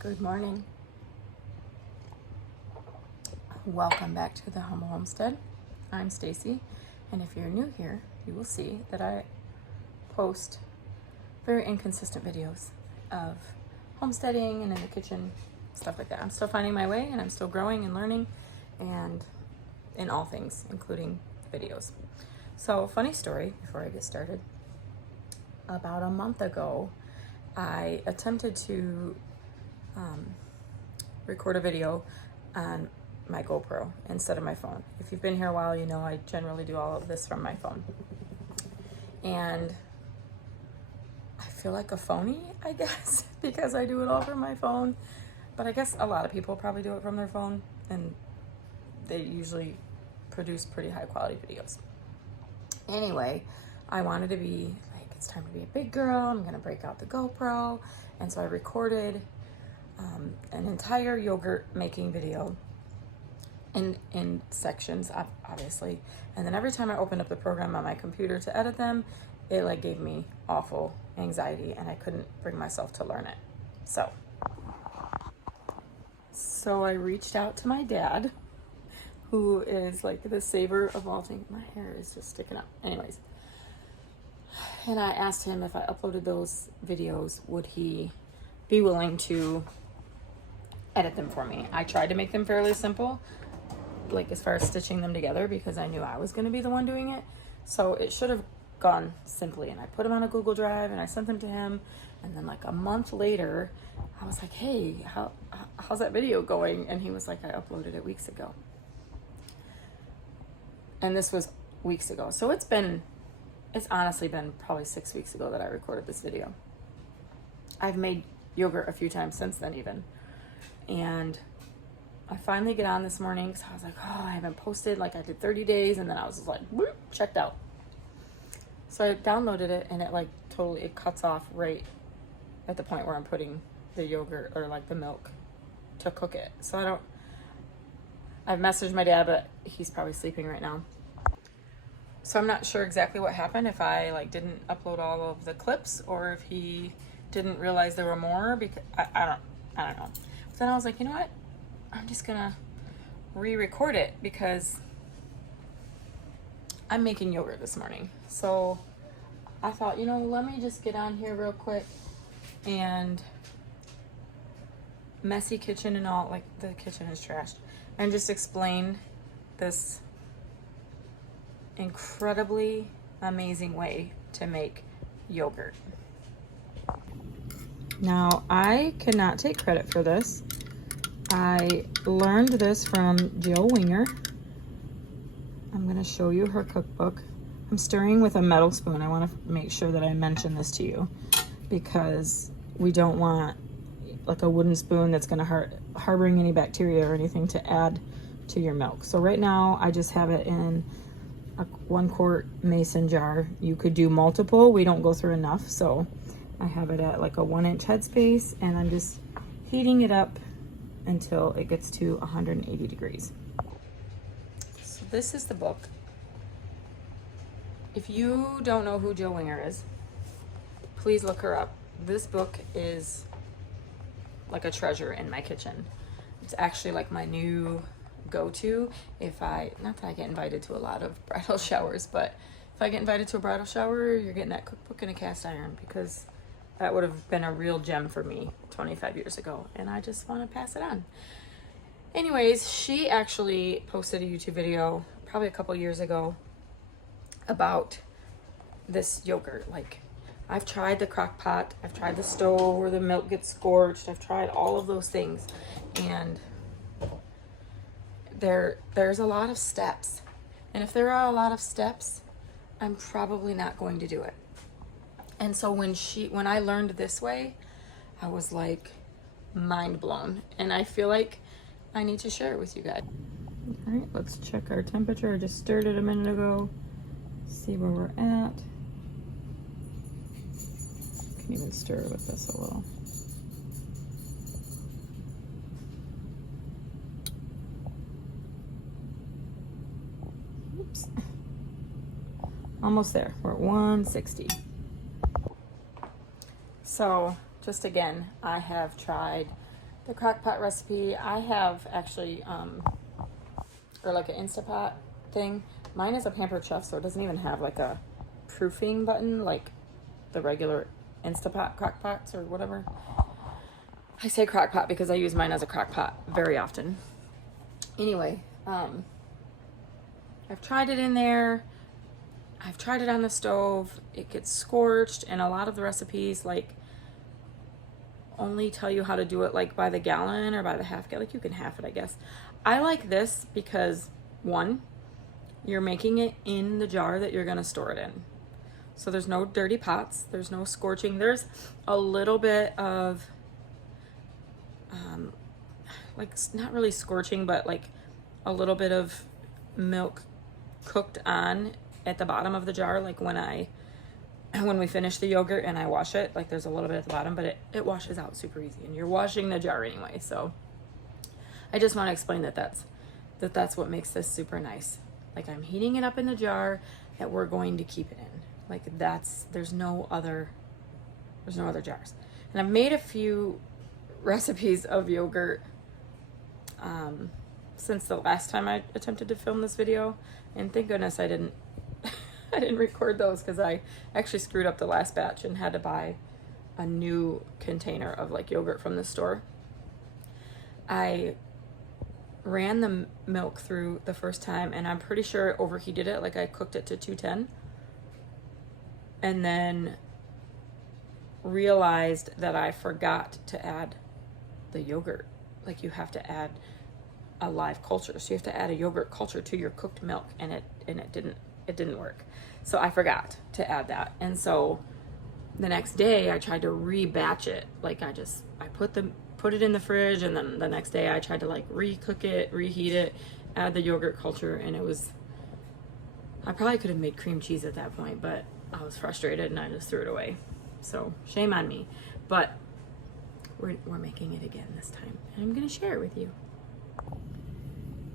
Good morning. Welcome back to the Humble Homestead. I'm Stacy, and if you're new here, you will see that I post very inconsistent videos of homesteading and in the kitchen, stuff like that. I'm still finding my way, and I'm still growing and learning, and in all things, including videos. So, funny story before I get started. About a month ago, I attempted to record a video on my GoPro instead of my phone. If you've been here a while, you know I generally do all of this from my phone. And I feel like a phony, I guess, because I do it all from my phone. But I guess a lot of people probably do it from their phone, and they usually produce pretty high quality videos. Anyway, I wanted to be like, it's time to be a big girl. I'm gonna break out the GoPro. And so I recorded an entire yogurt making video in sections, obviously. And then every time I opened up the program on my computer to edit them, it like gave me awful anxiety and I couldn't bring myself to learn it. So I reached out to my dad, who is like the saver of all things. My hair is just sticking up. Anyways. And I asked him if I uploaded those videos, would he be willing to edit them for me. I tried to make them fairly simple, like as far as stitching them together, because I knew I was going to be the one doing it. So it should have gone simply. And I put them on a Google Drive and I sent them to him. And then like a month later, I was like, hey, how's that video going? And he was like, I uploaded it weeks ago. And this was weeks ago. So it's honestly been probably 6 weeks ago that I recorded this video. I've made yogurt a few times since then even. And I finally get on this morning because I was like, oh, I haven't posted. Like I did 30 days and then I was just like, whoop, checked out. So I downloaded it and it like totally, it cuts off right at the point where I'm putting the yogurt or like the milk to cook it. So I've messaged my dad, but he's probably sleeping right now. So I'm not sure exactly what happened, if I like didn't upload all of the clips or if he didn't realize there were more, because I don't know. Then I was like, you know what? I'm just gonna re-record it because I'm making yogurt this morning. So I thought, let me just get on here real quick and messy kitchen and all, like the kitchen is trashed, and just explain this incredibly amazing way to make yogurt. Now, I cannot take credit for this. I learned this from Jill Winger. I'm going to show you her cookbook. I'm stirring with a metal spoon. I want to make sure that I mention this to you because we don't want like a wooden spoon that's going to harboring any bacteria or anything to add to your milk. So right now, I just have it in a 1 quart mason jar. You could do multiple. We don't go through enough, so I have it at like a 1-inch headspace, and I'm just heating it up until it gets to 180 degrees. So this is the book. If you don't know who Jill Winger is, please look her up. This book is like a treasure in my kitchen. It's actually like my new go-to not that I get invited to a lot of bridal showers, but if I get invited to a bridal shower, you're getting that cookbook and a cast iron, because that would have been a real gem for me 25 years ago, and I just want to pass it on. Anyways, she actually posted a YouTube video probably a couple years ago about this yogurt. Like, I've tried the crock pot, I've tried the stove where the milk gets scorched, I've tried all of those things, and there's a lot of steps. And if there are a lot of steps, I'm probably not going to do it. And so when I learned this way, I was like mind blown. And I feel like I need to share it with you guys. All right, let's check our temperature. I just stirred it a minute ago. See where we're at. Can even stir with this a little. Oops. Almost there. We're at 160. So just again, I have tried the crock pot recipe, I have actually, or like an Instapot thing. Mine is a Pampered Chef, so it doesn't even have like a proofing button like the regular Instapot crock pots or whatever. I say crock pot because I use mine as a crock pot very often. Anyway, I've tried it in there. I've tried it on the stove. It gets scorched, and a lot of the recipes like only tell you how to do it like by the gallon or by the half gallon. Like you can half it, I guess. I like this because one, you're making it in the jar that you're gonna store it in. So there's no dirty pots, there's no scorching. There's a little bit of like not really scorching, but like a little bit of milk cooked on at the bottom of the jar, like when we finish the yogurt and I wash it, like there's a little bit at the bottom, but it washes out super easy, and you're washing the jar anyway. So I just want to explain that's what makes this super nice. Like I'm heating it up in the jar that we're going to keep it in. Like there's no other jars. And I've made a few recipes of yogurt since the last time I attempted to film this video, and thank goodness I didn't record those, because I actually screwed up the last batch and had to buy a new container of like yogurt from the store. I ran the milk through the first time, and I'm pretty sure it overheated it. Like I cooked it to 210 and then realized that I forgot to add the yogurt. Like you have to add a live culture, so you have to add a yogurt culture to your cooked milk, and it didn't work. So I forgot to add that, and so the next day I tried to re-batch it. Like I put it in the fridge, and then the next day I tried to like re-cook it, reheat it, add the yogurt culture, and I probably could have made cream cheese at that point, but I was frustrated and I just threw it away. So shame on me, but we're making it again this time, and I'm gonna share it with you.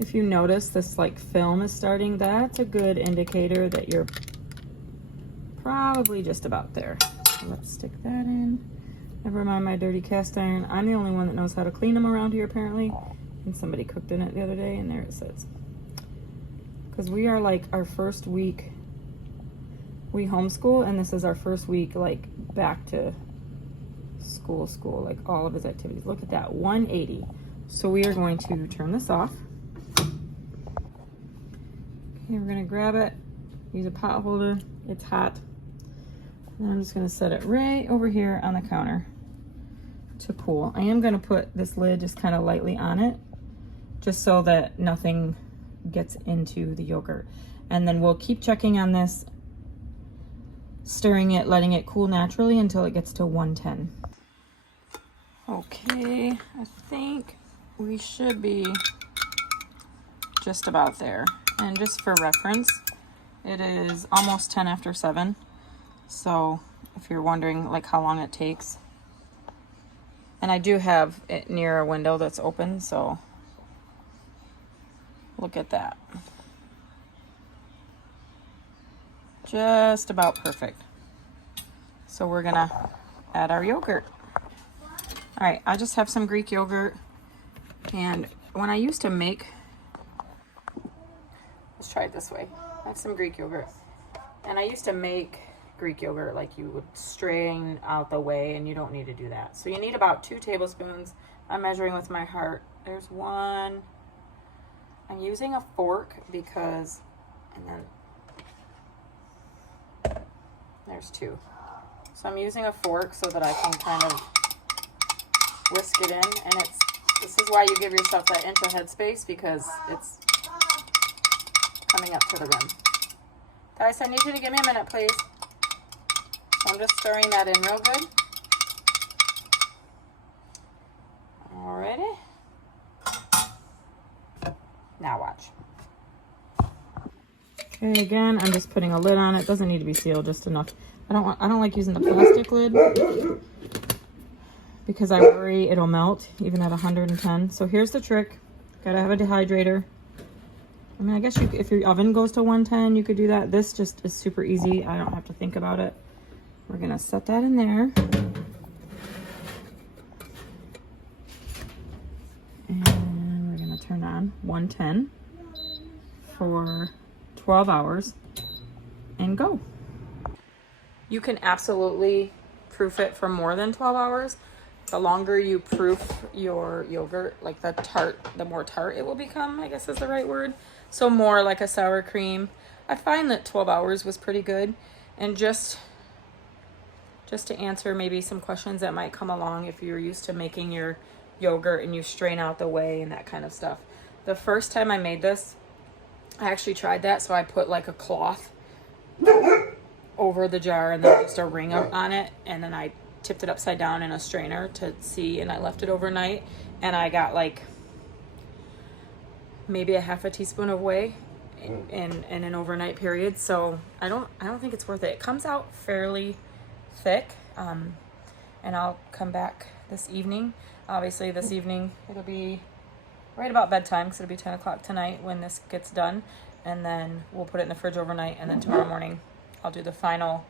If you notice this like film is starting, that's a good indicator that you're probably just about there. So let's stick that in. Never mind my dirty cast iron. I'm the only one that knows how to clean them around here apparently, and somebody cooked in it the other day, and there it says. Because we are like our first week, we homeschool, and this is our first week like back to school, like all of his activities. Look at that, 180. So we are going to turn this off. Okay, we're gonna grab it, use a pot holder, it's hot. And I'm just gonna set it right over here on the counter to cool. I am gonna put this lid just kind of lightly on it, just so that nothing gets into the yogurt. And then we'll keep checking on this, stirring it, letting it cool naturally until it gets to 110. Okay, I think we should be just about there. And just for reference, it is almost 10 after 7. So if you're wondering like how long it takes, and I do have it near a window that's open, so look at that. Just about perfect. So we're gonna add our yogurt. All right, I just have some Greek yogurt, and when I used to make, let's try it this way. I have some Greek yogurt, and I used to make Greek yogurt like you would strain out the whey, and you don't need to do that. So you need about 2 tablespoons. I'm measuring with my heart. There's 1. I'm using a fork because, and then there's 2. So I'm using a fork so that I can kind of whisk it in, and this is why you give yourself that inch of headspace, because it's coming up to the rim. Guys, I need you to give me a minute, please. So I'm just stirring that in real good. Alrighty. Now watch. Okay, again, I'm just putting a lid on it. Doesn't need to be sealed, just enough. I don't like using the plastic lid because I worry it'll melt even at 110. So here's the trick. Gotta have a dehydrator. I mean, I guess if your oven goes to 110, you could do that. This just is super easy. I don't have to think about it. We're gonna set that in there. on 110 for 12 hours and go. You can absolutely proof it for more than 12 hours. The longer you proof your yogurt, like the more tart it will become, I guess is the right word. So more like a sour cream. I find that 12 hours was pretty good. And just to answer maybe some questions that might come along if you're used to making your yogurt and you strain out the whey and that kind of stuff. The first time I made this, I actually tried that. So I put like a cloth over the jar and then just a ring on it. And then I tipped it upside down in a strainer to see, and I left it overnight. And I got like maybe a half a teaspoon of whey in an overnight period. So I don't think it's worth it. It comes out fairly thick, and I'll come back this evening. Obviously this evening it'll be right about bedtime because it'll be 10 o'clock tonight when this gets done, and then we'll put it in the fridge overnight, and then tomorrow morning I'll do the final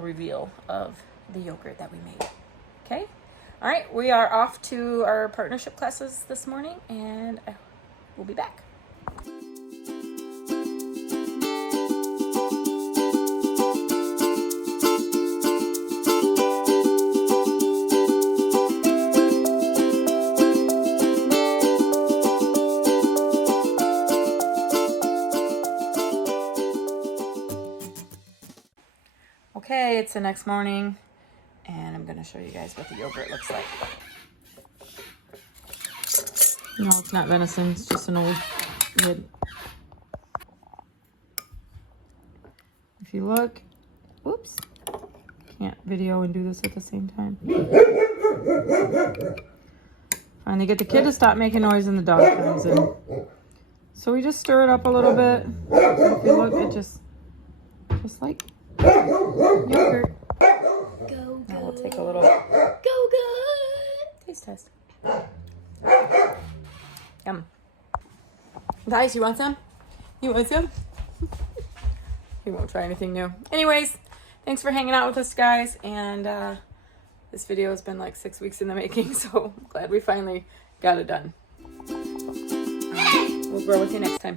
reveal of the yogurt that we made. Okay, all right, we are off to our partnership classes this morning, and we'll be back. Okay, it's the next morning, and I'm going to show you guys what the yogurt looks like. No, it's not venison, it's just an old rib. If you look, whoops, can't video and do this at the same time. Finally get the kid to stop making noise and the dog comes in. So we just stir it up a little bit. If you look, it just like yogurt. Go. Now we'll take a little Go. taste test. Yum. Guys, you want some? You want some? We won't try anything new. Anyways, thanks for hanging out with us, guys. And this video has been like 6 weeks in the making, so I'm glad we finally got it done. We'll grow with you next time.